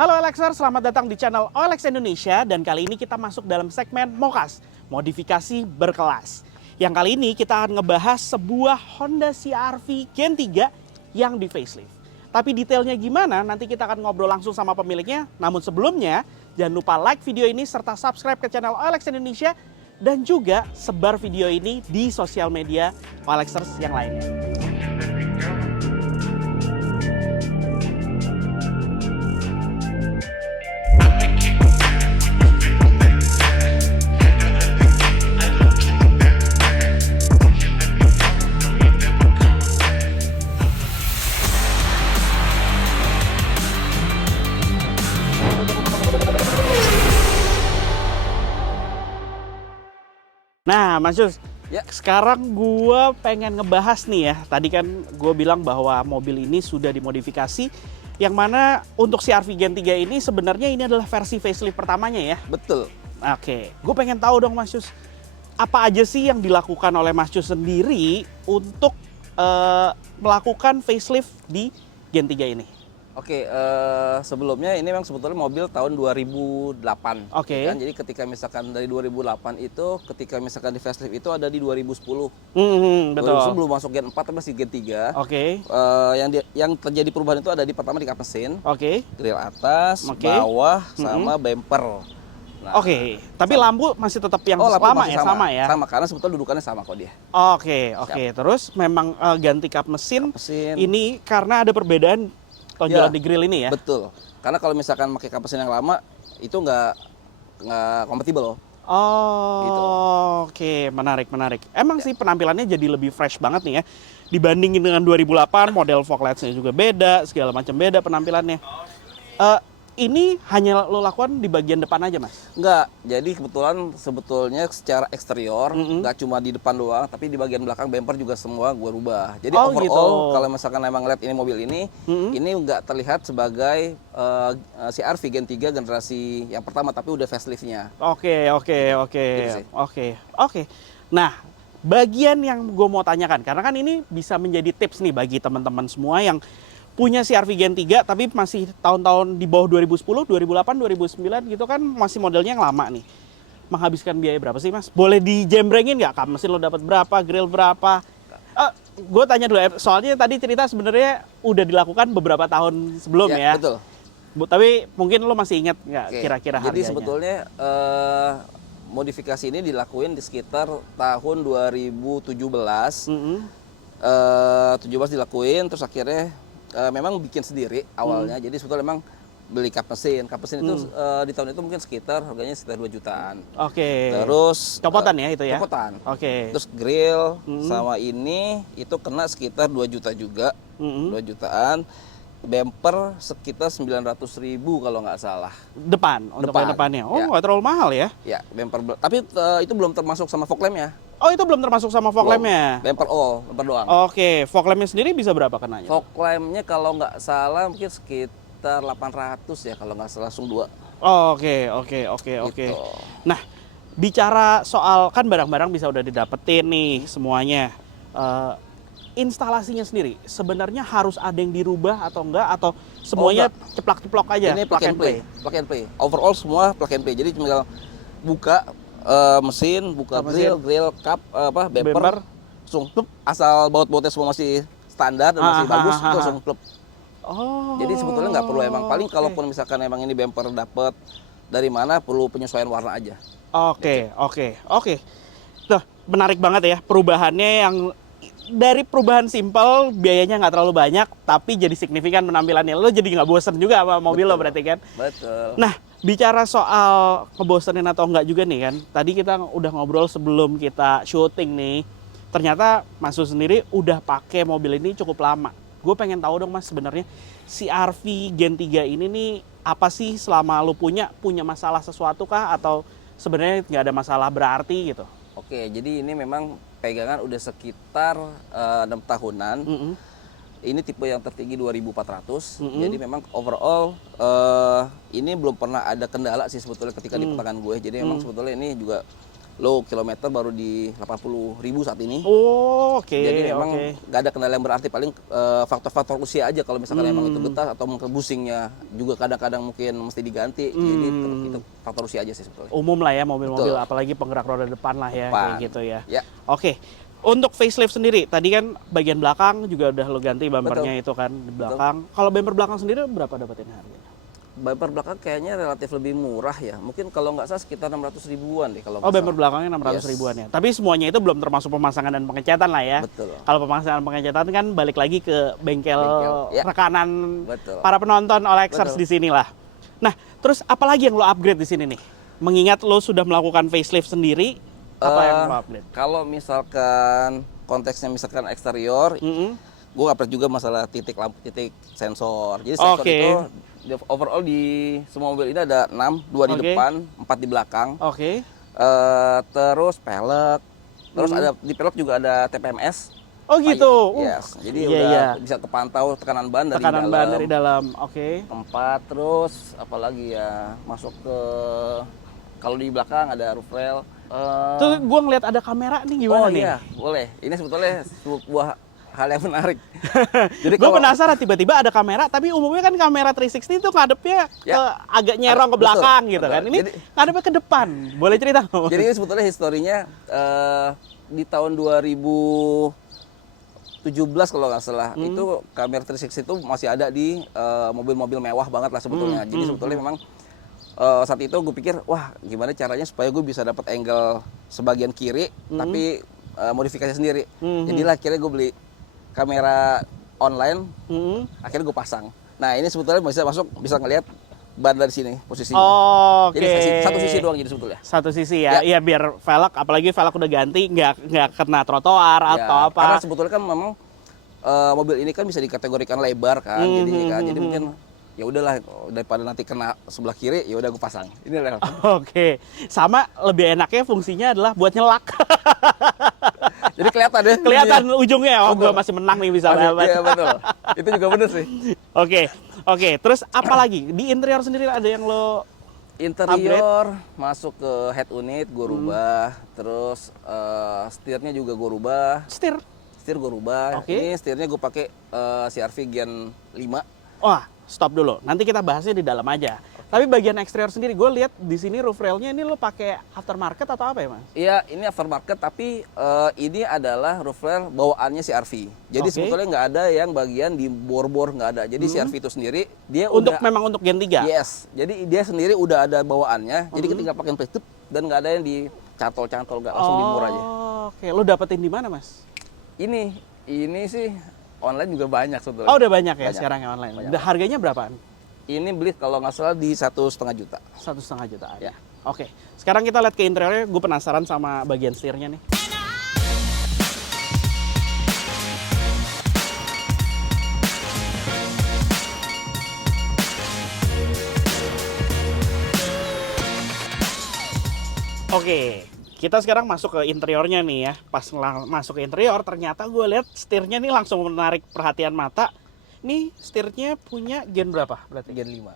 Halo OLXer, selamat datang di channel OLX Indonesia dan kali ini kita masuk dalam segmen Mokas, modifikasi berkelas. Yang kali ini kita akan ngebahas sebuah Honda CR-V Gen 3 yang di facelift. Tapi detailnya gimana nanti kita akan ngobrol langsung sama pemiliknya. Namun sebelumnya jangan lupa like video ini serta subscribe ke channel OLX Indonesia dan juga sebar video ini di sosial media OLXers yang lainnya. Nah, Mas Yus, Ya. sekarang gue pengen ngebahas nih ya. Tadi kan gue bilang bahwa mobil ini sudah dimodifikasi, yang mana untuk CR-V Gen 3 ini sebenarnya ini adalah versi facelift pertamanya ya. Betul. Oke, gue pengen tahu dong Mas Yus, apa aja sih yang dilakukan oleh Mas Yus sendiri untuk melakukan facelift di Gen 3 ini? Oke, sebelumnya ini memang sebetulnya mobil tahun 2008. Oke. Kan? Jadi ketika misalkan dari 2008 itu, ketika misalkan di facelift itu ada di 2010. Betul. 2010 belum masuk Gen 4 tapi masih Gen 3. Oke. Yang terjadi perubahan itu ada di pertama di kap mesin, Oke. grill atas, Oke. bawah, sama bumper. Nah, Oke, tapi lampu masih tetap yang lampu lama masih ya, sama ya? Sama, karena sebetulnya dudukannya sama kok dia. Oke. Terus memang ganti kap mesin, Mesin. ini karena ada perbedaan tonjolan Ya, di grill ini ya? Betul. Karena kalau misalkan pakai kap mesin yang lama, itu nggak kompatibel. Oh, Gitu. oke, menarik. Emang sih penampilannya jadi lebih fresh banget nih ya. Dibandingin dengan 2008, model fog lights-nya juga beda, segala macam beda penampilannya. Ini hanya lo lakukan di bagian depan aja, Mas? Enggak, jadi kebetulan sebetulnya secara eksterior nggak cuma di depan doang, tapi di bagian belakang bumper juga semua gue rubah. Jadi Oh, overall gitu. kalau misalkan emang lihat ini mobil ini nggak terlihat sebagai CR-V Gen 3 generasi yang pertama, tapi udah facelift-nya. Oke. Gitu sih. Oke. Nah, bagian yang gue mau tanyakan, karena kan ini bisa menjadi tips nih bagi teman-teman semua yang punya CR-V Gen 3 tapi masih tahun-tahun di bawah 2010, 2008, 2009 gitu kan, masih modelnya yang lama nih. Menghabiskan biaya berapa sih, Mas? Boleh dijembrengin nggak? Kap mesin lo dapat berapa, grill berapa? Gue tanya dulu ya, soalnya tadi cerita sebenarnya udah dilakukan beberapa tahun sebelum ya. Betul. Tapi mungkin lo masih ingat nggak Oke. kira-kira harganya? Jadi sebetulnya modifikasi ini dilakuin di sekitar tahun 2017. 17 dilakuin, terus akhirnya memang bikin sendiri awalnya. Jadi sebetulnya memang beli kap mesin. Kap mesin itu di tahun itu mungkin harganya sekitar 2 jutaan. Oke. Terus Copotan ya itu ya? copotan. Oke. Terus grill sama ini itu kena sekitar 2 juta juga. 2 jutaan. Bumper sekitar 900.000 kalau nggak salah. Untuk yang depannya. Oh, Ya. nggak terlalu mahal ya? Ya, bumper. Tapi itu belum termasuk sama fog lamp-nya. Oh, itu belum termasuk sama fog Belum. lamp-nya? Bumper doang. Oke, fog lamp-nya sendiri bisa berapa kenanya? Fog lamp-nya kalau nggak salah mungkin sekitar 800 ya kalau nggak salah, langsung 2. Oke. Gitu. Nah, bicara soal kan barang-barang bisa udah didapetin nih semuanya. Instalasinya sendiri sebenarnya harus ada yang dirubah atau enggak, atau semuanya ceplak-ceplok aja? Ini plug and play. Plug and play. Overall semua plug and play. Jadi tinggal buka mesin, buka grill, kap, bumper, langsung plup. Asal baut-bautnya semua masih standar dan masih bagus, itu langsung plup. Oh. Jadi sebetulnya nggak perlu emang, paling kalaupun misalkan emang ini bumper dapet dari mana, perlu penyesuaian warna aja. Oke. Nah, menarik banget ya perubahannya, yang dari perubahan simpel biayanya nggak terlalu banyak tapi jadi signifikan penampilannya. Lo jadi nggak bosen juga sama mobil lo berarti kan? Betul. Nah, bicara soal ngebosenin atau enggak juga nih kan, tadi kita udah ngobrol sebelum kita syuting nih, ternyata Mas Sus sendiri udah pakai mobil ini cukup lama. Gue pengen tahu dong Mas, sebenarnya CR-V Gen 3 ini nih apa sih selama lo punya masalah sesuatu kah, atau sebenarnya nggak ada masalah berarti gitu? Oke, jadi ini memang pegangan udah sekitar 6 tahunan. Ini tipe yang tertinggi 2400. Jadi memang overall ini belum pernah ada kendala sih sebetulnya ketika di tangan gue. Jadi memang sebetulnya ini juga low kilometer baru di 80.000 saat ini. Oh, oke. Jadi memang oke. nggak ada kendala yang berarti, paling faktor-faktor usia aja kalau misalkan emang itu getah atau mungkin busingnya juga kadang-kadang mungkin mesti diganti. Jadi itu faktor usia aja sih sebetulnya. Umum lah ya mobil-mobil, Betul. apalagi penggerak roda depan lah ya, Depan. kayak gitu ya. Ya. Oke. Untuk facelift sendiri, tadi kan bagian belakang juga udah lo ganti bumpernya itu kan di belakang. Kalau bumper belakang sendiri berapa dapetin harganya? Bumper belakang kayaknya relatif lebih murah ya. Mungkin kalau nggak salah sekitar 600 ribuan deh kalau Oh, nggak bumper salah. belakangnya 600 Yes. ribuan ya. Tapi semuanya itu belum termasuk pemasangan dan pengecatan lah ya. Betul. Kalau pemasangan dan pengecatan kan balik lagi ke bengkel, Ya. rekanan Betul. para penonton Olexers Betul. di sini lah. Nah, terus apa lagi yang lo upgrade di sini nih? Mengingat lo sudah melakukan facelift sendiri, apa yang lo upgrade? Kalau misalkan konteksnya misalkan eksterior, gue upgrade juga masalah titik lampu, titik sensor. Jadi sensor Oke. itu overall di semua mobil ini ada 6, 2 di Oke. depan, 4 di belakang. Oke. Terus pelek, terus ada di pelek juga ada TPMS. Oh gitu. Yes. Jadi Iya, udah iya. bisa kepantau tekanan ban dari Tekanan dalam. ban dari dalam. Oke. Tempat, terus apalagi ya, masuk ke kalau di belakang ada roof rail. Terus gue ngeliat ada kamera nih, gimana Oh nih? iya, boleh. Ini sebetulnya sebuah hal yang menarik. Jadi Gue kalau penasaran, tiba-tiba ada kamera, tapi umumnya kan kamera 360 itu ngadepnya Ya. agak nyerong ke Betul, belakang gitu betul. kan. Ini Jadi- ngadepnya ke depan. Boleh cerita nggak? jadi ini sebetulnya historinya di tahun 2017 kalau nggak salah, itu kamera 360 itu masih ada di mobil-mobil mewah banget lah sebetulnya. Jadi sebetulnya memang saat itu gue pikir, wah gimana caranya supaya gue bisa dapat angle sebagian kiri, tapi modifikasi sendiri. Jadilah akhirnya gue beli kamera online, akhirnya gue pasang. Nah ini sebetulnya bisa ngelihat ban dari sini posisinya. Oke. Jadi satu sisi doang jadi sebetulnya. Satu sisi ya. Iya biar velg, apalagi velg udah ganti, nggak kena trotoar Ya, atau apa. Karena sebetulnya kan memang mobil ini kan bisa dikategorikan lebar kan, jadinya kan. Jadi mungkin ya udahlah daripada nanti kena sebelah kiri, ya udah gue pasang. Ini lah. Oke. Sama lebih enaknya fungsinya adalah buat nyelak. Jadi kelihatan deh. Kelihatan ujungnya, oh gue Betul. masih menang nih bisa. Iya betul. Itu juga bener sih. Oke. Terus apa lagi? Di interior sendiri ada yang lo Interior masuk ke head unit gue rubah, terus setirnya juga gue rubah. setir? Setir gue rubah. Oke. Ini setirnya gue pakai CRV Gen 5. Wah, stop dulu. Nanti kita bahasnya di dalam aja. Tapi bagian eksterior sendiri, gue lihat di sini roof railnya ini lo pakai aftermarket atau apa ya, Mas? Iya, ini aftermarket, tapi ini adalah roof rail bawaannya CRV. Jadi Oke. sebetulnya nggak ada yang bagian di bor-bor, nggak ada. Jadi CRV itu sendiri dia Memang untuk Gen 3? Yes, jadi dia sendiri udah ada bawaannya. Jadi ketika pakai plastik dan nggak ada yang dicantol-cantol, nggak langsung dimur aja. Oke, lo dapetin di mana, Mas? Ini sih online juga banyak sebetulnya. Oh, udah banyak ya Banyak. sekarang yang online. Banyak. Udah harganya berapaan? Ini beli kalau nggak salah di 1,5 juta. 1,5 jutaan. Ya. Oke, sekarang kita lihat ke interiornya. Gue penasaran sama bagian setirnya nih. Oke, kita sekarang masuk ke interiornya nih ya. Pas masuk ke interior, ternyata gue lihat setirnya nih langsung menarik perhatian mata. Nih setirnya punya gen berapa berarti? Gen 5.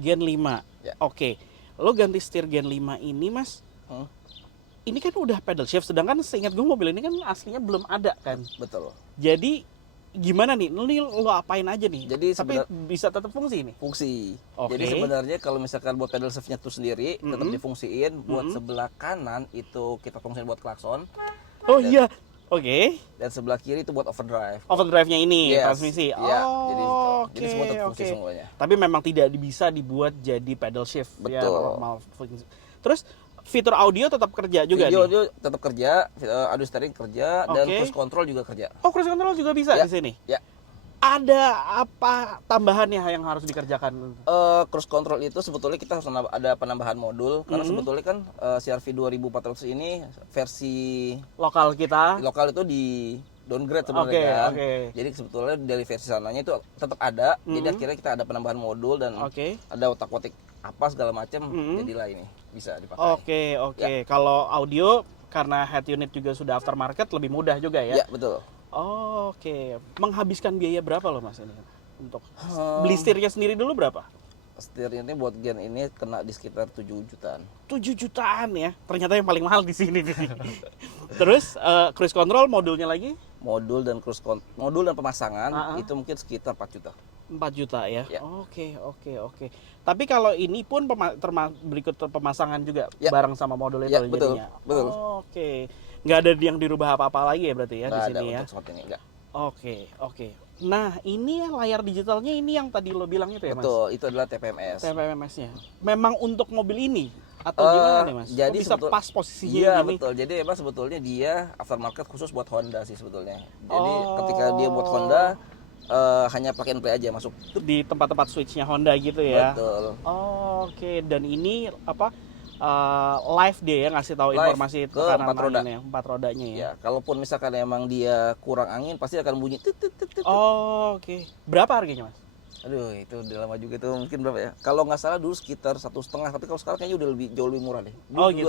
Gen 5. Ya. Oke. Lo ganti setir Gen 5 ini, Mas. Ini kan udah pedal shift, sedangkan seingat gue mobil ini kan aslinya belum ada kan. Betul. Jadi gimana nih? Lo apain aja nih? Jadi tapi bisa tetap fungsi ini. Fungsi. Oke. Jadi sebenarnya kalau misalkan buat pedal shiftnya itu sendiri tetap difungsiin. Buat sebelah kanan itu kita fungsiin buat klakson. Oh iya. Oke. Dan sebelah kiri itu buat overdrive. Overdrive-nya ini Yes. transmisi. Iya, Oh, jadi semua tetap fungsi oke. semuanya. Tapi memang tidak bisa dibuat jadi pedal shift. Ya, Betul. normal fungsi. Terus fitur audio tetap kerja juga Video nih. dia tetap kerja, audio steering kerja, dan Oke. cruise control juga kerja. Oh, cruise control juga bisa Ya. di sini. Ya. Ada apa tambahannya yang harus dikerjakan? Cruise control itu sebetulnya kita harus ada penambahan modul karena sebetulnya kan CRV 2400 ini versi Lokal kita. lokal itu di downgrade sebenarnya Oke, kan. oke. Jadi sebetulnya dari versi sananya itu tetap ada. Jadi akhirnya kita ada penambahan modul dan Oke. ada otak-otik apa segala macam. Jadilah ini bisa dipakai. Oke. Ya. Kalau audio karena head unit juga sudah aftermarket lebih mudah juga ya. Ya, betul. Oke. Menghabiskan biaya berapa loh Mas ini untuk beli setirnya sendiri dulu berapa? setir ini buat gen ini kena di sekitar 7 jutaan. 7 jutaan ya. Ternyata yang paling mahal di sini nih. Terus cruise control modulnya lagi? Modul dan pemasangan itu mungkin sekitar 4 juta. 4 juta ya? Ya. Oke. Tapi kalau ini pun berikut pemasangan juga ya. bareng sama modul itu ya, betul, jadinya? betul. Oke. Nggak ada yang dirubah apa-apa lagi ya berarti ya di Nggak sini ada ya? untuk saat ini, enggak. Oke. Nah, ini layar digitalnya ini yang tadi lo bilang itu ya, Mas? Betul, itu adalah TPMS. TPMS-nya. Memang untuk mobil ini atau gimana nih, Mas? Jadi bisa pas posisinya iya, gini? betul. Jadi emang sebetulnya dia aftermarket khusus buat Honda sih sebetulnya. Jadi ketika dia buat Honda hanya plug and play aja masuk di tempat-tempat switch-nya Honda gitu ya. Betul. Oke, dan ini apa? Live dia ya ngasih tahu Live informasi ke 4 roda. anginnya, 4 rodanya ya. Ya, kalaupun misalkan emang dia kurang angin pasti akan bunyi tit tit tit. Oke. Berapa harganya, Mas? Aduh, itu udah lama juga tuh, mungkin berapa ya? Kalau nggak salah dulu sekitar 1,5, tapi kalau sekarang kayaknya udah jauh lebih murah deh. Oh gitu.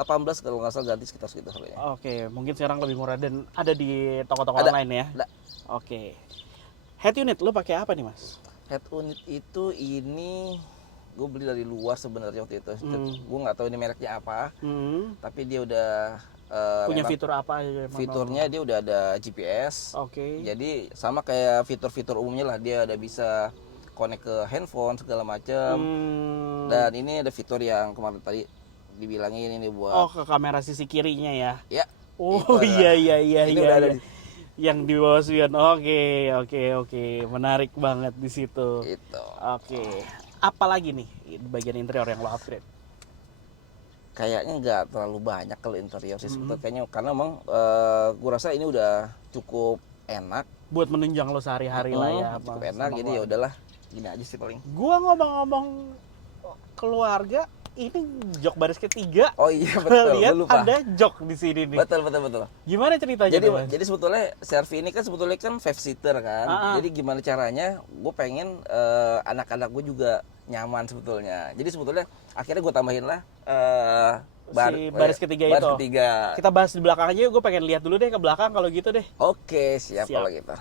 2018 kalau nggak salah ganti sekitar segitu harganya. Oke, mungkin sekarang lebih murah dan ada di toko-toko Ada, online ya. ada. Oke. Head unit lu pakai apa nih, Mas? Head unit itu ini gue beli dari luar sebenarnya waktu itu. Gue nggak tahu ini mereknya apa, tapi dia udah punya fitur apa aja? Fiturnya dia udah ada GPS. Oke. Jadi sama kayak fitur-fitur umumnya lah, dia ada bisa connect ke handphone segala macam. Dan ini ada fitur yang kemarin tadi dibilangin ini buat ke kamera sisi kirinya ya. Ya. Oh iya. Udah ada yang di bawah spion. Oke. Menarik banget di situ. Itu. Oke. Apalagi nih di bagian interior yang lo upgrade? Kayaknya nggak terlalu banyak kalau interior sih sebetulnya, kayaknya karena emang gue rasa ini udah cukup enak buat menunjang lo sehari-hari lah ya. Cukup enak, jadi ya udahlah gini aja sih paling. Gua ngomong-ngomong keluarga, ini jok baris ketiga. Oh iya betul, lihat lupa. ada jok di sini nih. Betul. Gimana ceritanya? Jadi sebetulnya CR-V ini kan sebetulnya kan 5 seater kan. Jadi gimana caranya? Gue pengen anak-anak gue juga nyaman sebetulnya. Jadi sebetulnya akhirnya gue tambahin lah baris ketiga itu. Baris ketiga. Kita bahas di belakang aja. Gue pengen lihat dulu deh ke belakang kalau gitu deh. Oke, siap. Kalau gitu.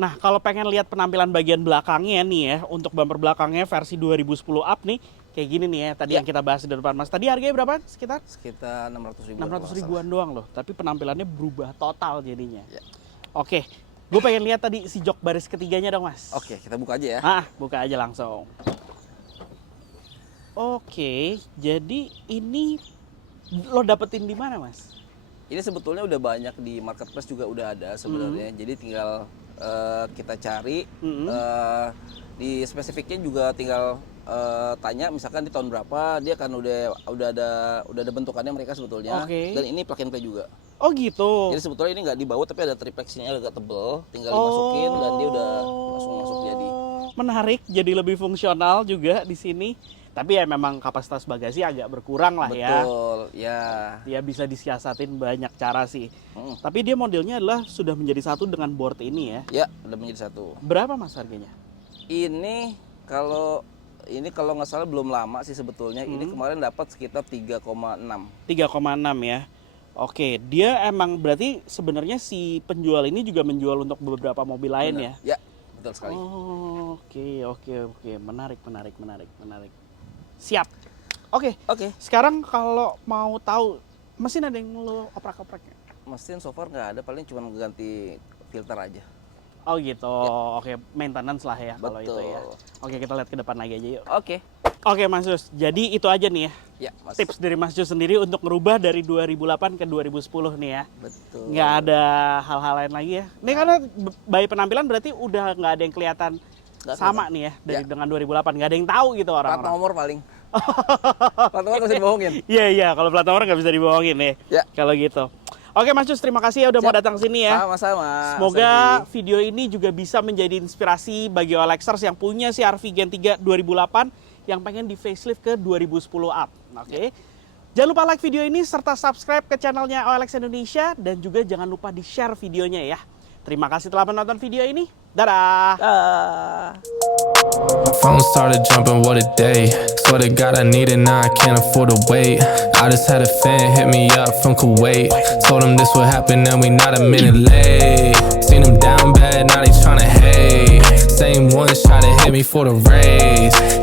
Nah, kalau pengen lihat penampilan bagian belakangnya nih ya, untuk bumper belakangnya versi 2010 up nih, kayak gini nih ya, tadi yang kita bahas di depan Mas. Tadi harganya berapa? Sekitar 600 ribuan doang loh, tapi penampilannya berubah total jadinya. Ya. Oke, gue pengen lihat tadi si jok baris ketiganya dong, Mas. Oke, kita buka aja ya. Buka aja langsung. Oke, jadi ini lo dapetin di mana, Mas? Ini sebetulnya udah banyak di marketplace juga udah ada sebenarnya. Jadi tinggal kita cari di spesifiknya juga tinggal tanya misalkan di tahun berapa, dia kan udah ada bentukannya mereka sebetulnya. Dan ini plug and play juga. Oh gitu. Jadi sebetulnya ini nggak dibaut tapi ada triplexnya agak tebel, tinggal dimasukin dan dia udah langsung masuk jadi. Menarik, jadi lebih fungsional juga di sini. Tapi ya memang kapasitas bagasi agak berkurang lah. Betul, ya. Dia bisa disiasatin banyak cara sih. Tapi dia modelnya adalah sudah menjadi satu dengan board ini ya. Ya, udah menjadi satu. Berapa Mas harganya? Ini kalau nggak salah belum lama sih sebetulnya. Ini kemarin dapat sekitar 3,6. 3,6 ya. Oke, dia emang berarti sebenarnya si penjual ini juga menjual untuk beberapa mobil lain ya? Ya, betul sekali. Oke. Menarik. Siap. Oke. Sekarang kalau mau tahu mesin ada yang lo oprak-oprak? Mesin so far nggak ada, paling cuma ganti filter aja. Oh gitu. Ya. Oke, maintenance lah ya kalau itu ya. Oke, kita lihat ke depan lagi aja yuk. Oke Mas Jus, jadi itu aja nih ya. Mas. Tips dari Mas Jus sendiri untuk merubah dari 2008 ke 2010 nih ya. Betul. Nggak ada hal-hal lain lagi ya. Ini karena by penampilan berarti udah nggak ada yang kelihatan sama nih ya dari dengan 2008. Nggak ada yang tahu gitu orang-orang. Plat nomor paling. Plat nomor nggak bisa dibohongin. Iya, kalau plat nomor nggak bisa dibohongin ya. Kalau gitu. Oke Mas Jus, terima kasih ya udah mau datang sini ya. Sama-sama. Semoga video ini juga bisa menjadi inspirasi bagi OLXers yang punya CR-V Gen 3 2008 yang pengen di facelift ke 2010 up. Oke. Jangan lupa like video ini serta subscribe ke channelnya OLX Indonesia dan juga jangan lupa di share videonya ya. Terima kasih telah menonton video ini. Dadah. Phone started jumping, what a day. Swear to God I need it, now I can't afford to wait. I just had a fan hit me up from Kuwait. Told him this would happen and we not a minute late. Seen him down bad, now they tryna hate. same ones try to hit me for the raise.